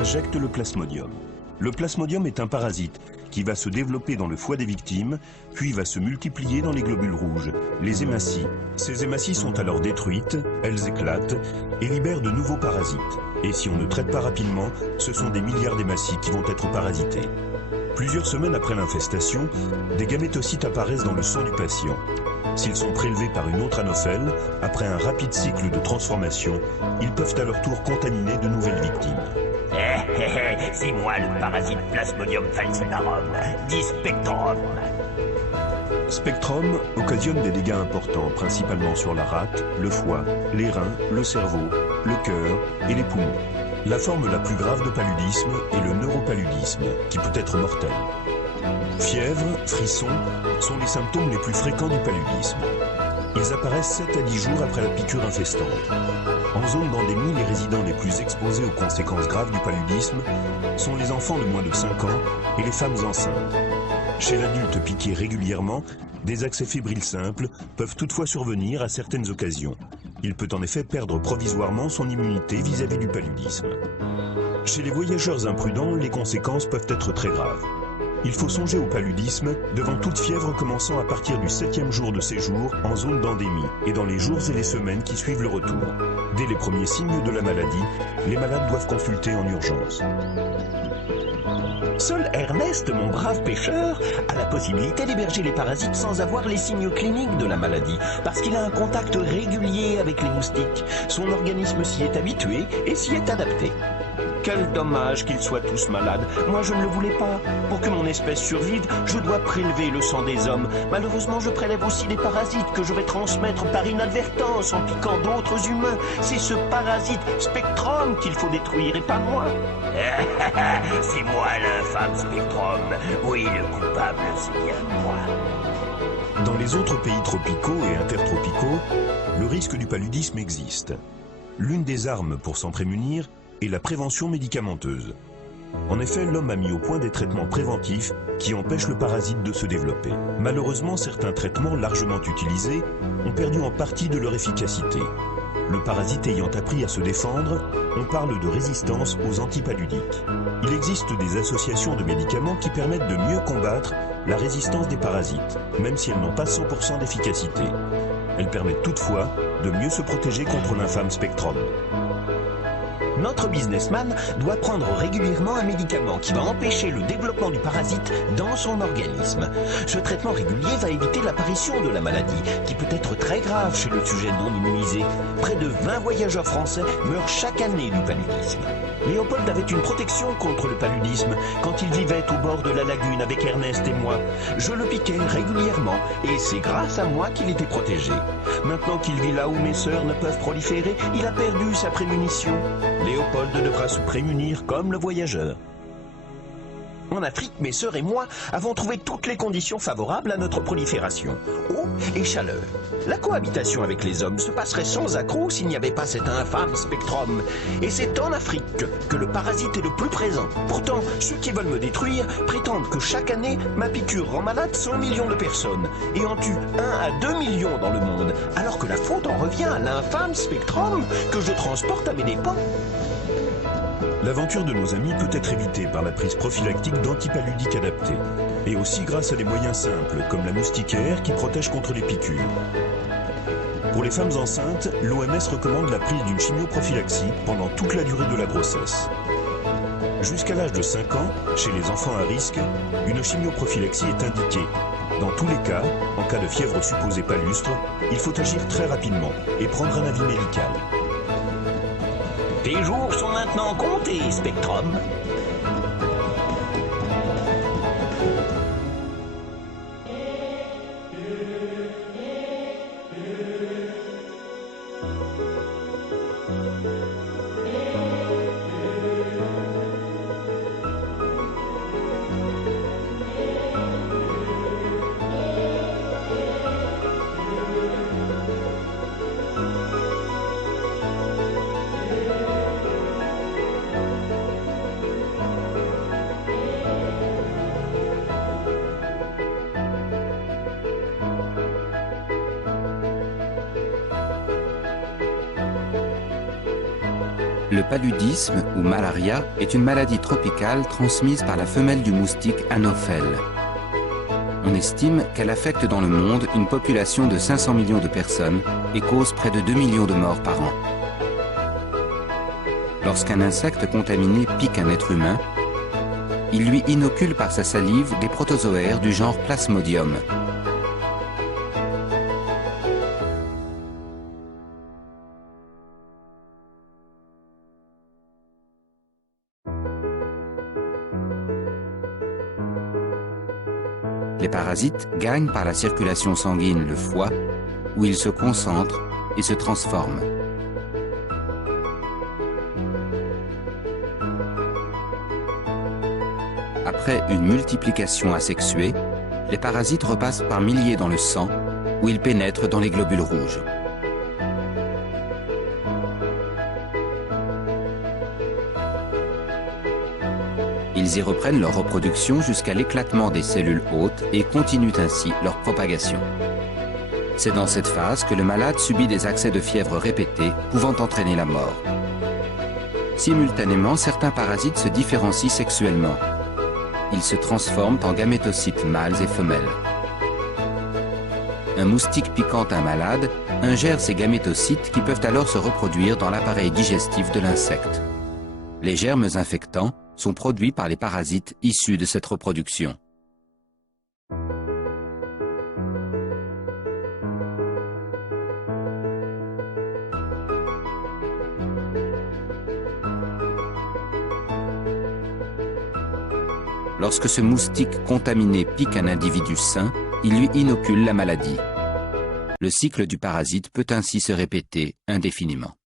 injecte le plasmodium. Le plasmodium est un parasite qui va se développer dans le foie des victimes, puis va se multiplier dans les globules rouges, les hématies. Ces hématies sont alors détruites, elles éclatent et libèrent de nouveaux parasites. Et si on ne traite pas rapidement, ce sont des milliards d'hématies qui vont être parasitées. Plusieurs semaines après l'infestation, des gamétocytes apparaissent dans le sang du patient. S'ils sont prélevés par une autre anophèle, après un rapide cycle de transformation, ils peuvent à leur tour contaminer de nouvelles victimes. C'est moi le parasite Plasmodium falciparum, dit Spectrum. Spectrum occasionne des dégâts importants, principalement sur la rate, le foie, les reins, le cerveau, le cœur et les poumons. La forme la plus grave de paludisme est le neuropaludisme, qui peut être mortel. Fièvre, frissons sont les symptômes les plus fréquents du paludisme. Ils apparaissent 7 à 10 jours après la piqûre infestante. En zone d'endémie, les résidents les plus exposés aux conséquences graves du paludisme sont les enfants de moins de 5 ans et les femmes enceintes. Chez l'adulte piqué régulièrement, des accès fébriles simples peuvent toutefois survenir à certaines occasions. Il peut en effet perdre provisoirement son immunité vis-à-vis du paludisme. Chez les voyageurs imprudents, les conséquences peuvent être très graves. Il faut songer au paludisme devant toute fièvre commençant à partir du 7e jour de séjour en zone d'endémie et dans les jours et les semaines qui suivent le retour. Dès les premiers signes de la maladie, les malades doivent consulter en urgence. Seul Ernest, mon brave pêcheur, a la possibilité d'héberger les parasites sans avoir les signes cliniques de la maladie, parce qu'il a un contact régulier avec les moustiques. Son organisme s'y est habitué et s'y est adapté. Quel dommage qu'ils soient tous malades. Moi, je ne le voulais pas. Pour que mon espèce survive, je dois prélever le sang des hommes. Malheureusement, je prélève aussi des parasites que je vais transmettre par inadvertance en piquant d'autres humains. C'est ce parasite Spectrum qu'il faut détruire et pas moi. C'est moi l'infâme Spectrum. Oui, le coupable, c'est bien moi. Dans les autres pays tropicaux et intertropicaux, le risque du paludisme existe. L'une des armes pour s'en prémunir est la prévention médicamenteuse. En effet, l'homme a mis au point des traitements préventifs qui empêchent le parasite de se développer. Malheureusement, certains traitements largement utilisés ont perdu en partie de leur efficacité. Le parasite ayant appris à se défendre, on parle de résistance aux antipaludiques. Il existe des associations de médicaments qui permettent de mieux combattre la résistance des parasites, même si elles n'ont pas 100% d'efficacité. Elles permettent toutefois de mieux se protéger contre l'infâme Spectrum. Notre businessman doit prendre régulièrement un médicament qui va empêcher le développement du parasite dans son organisme. Ce traitement régulier va éviter l'apparition de la maladie, qui peut être très grave chez le sujet non immunisé. Près de 20 voyageurs français meurent chaque année du paludisme. Léopold avait une protection contre le paludisme quand il vivait au bord de la lagune avec Ernest et moi. Je le piquais régulièrement et c'est grâce à moi qu'il était protégé. Maintenant qu'il vit là où mes sœurs ne peuvent proliférer, il a perdu sa prémunition. Léopold devra se prémunir comme le voyageur. En Afrique, mes sœurs et moi avons trouvé toutes les conditions favorables à notre prolifération. Eau et chaleur. La cohabitation avec les hommes se passerait sans accroc s'il n'y avait pas cet infâme Spectrum. Et c'est en Afrique que le parasite est le plus présent. Pourtant, ceux qui veulent me détruire prétendent que chaque année, ma piqûre rend malade 100 millions de personnes et en tue 1 à 2 millions dans le monde, alors que la faute en revient à l'infâme Spectrum que je transporte à mes dépens. L'aventure de nos amis peut être évitée par la prise prophylactique d'antipaludiques adaptés, et aussi grâce à des moyens simples, comme la moustiquaire qui protège contre les piqûres. Pour les femmes enceintes, l'OMS recommande la prise d'une chimioprophylaxie pendant toute la durée de la grossesse. Jusqu'à l'âge de 5 ans, chez les enfants à risque, une chimioprophylaxie est indiquée. Dans tous les cas, en cas de fièvre supposée palustre, il faut agir très rapidement et prendre un avis médical. Tes jours sont maintenant comptés, Spectrum. Le paludisme ou malaria est une maladie tropicale transmise par la femelle du moustique Anophèle. On estime qu'elle affecte dans le monde une population de 500 millions de personnes et cause près de 2 millions de morts par an. Lorsqu'un insecte contaminé pique un être humain, il lui inocule par sa salive des protozoaires du genre Plasmodium. Les parasites gagnent par la circulation sanguine le foie, où ils se concentrent et se transforment. Après une multiplication asexuée, les parasites repassent par milliers dans le sang, où ils pénètrent dans les globules rouges. Ils y reprennent leur reproduction jusqu'à l'éclatement des cellules hôtes et continuent ainsi leur propagation. C'est dans cette phase que le malade subit des accès de fièvre répétés, pouvant entraîner la mort. Simultanément, certains parasites se différencient sexuellement. Ils se transforment en gamétocytes mâles et femelles. Un moustique piquant un malade ingère ces gamétocytes qui peuvent alors se reproduire dans l'appareil digestif de l'insecte. Les germes infectants sont produits par les parasites issus de cette reproduction. Lorsque ce moustique contaminé pique un individu sain, il lui inocule la maladie. Le cycle du parasite peut ainsi se répéter indéfiniment.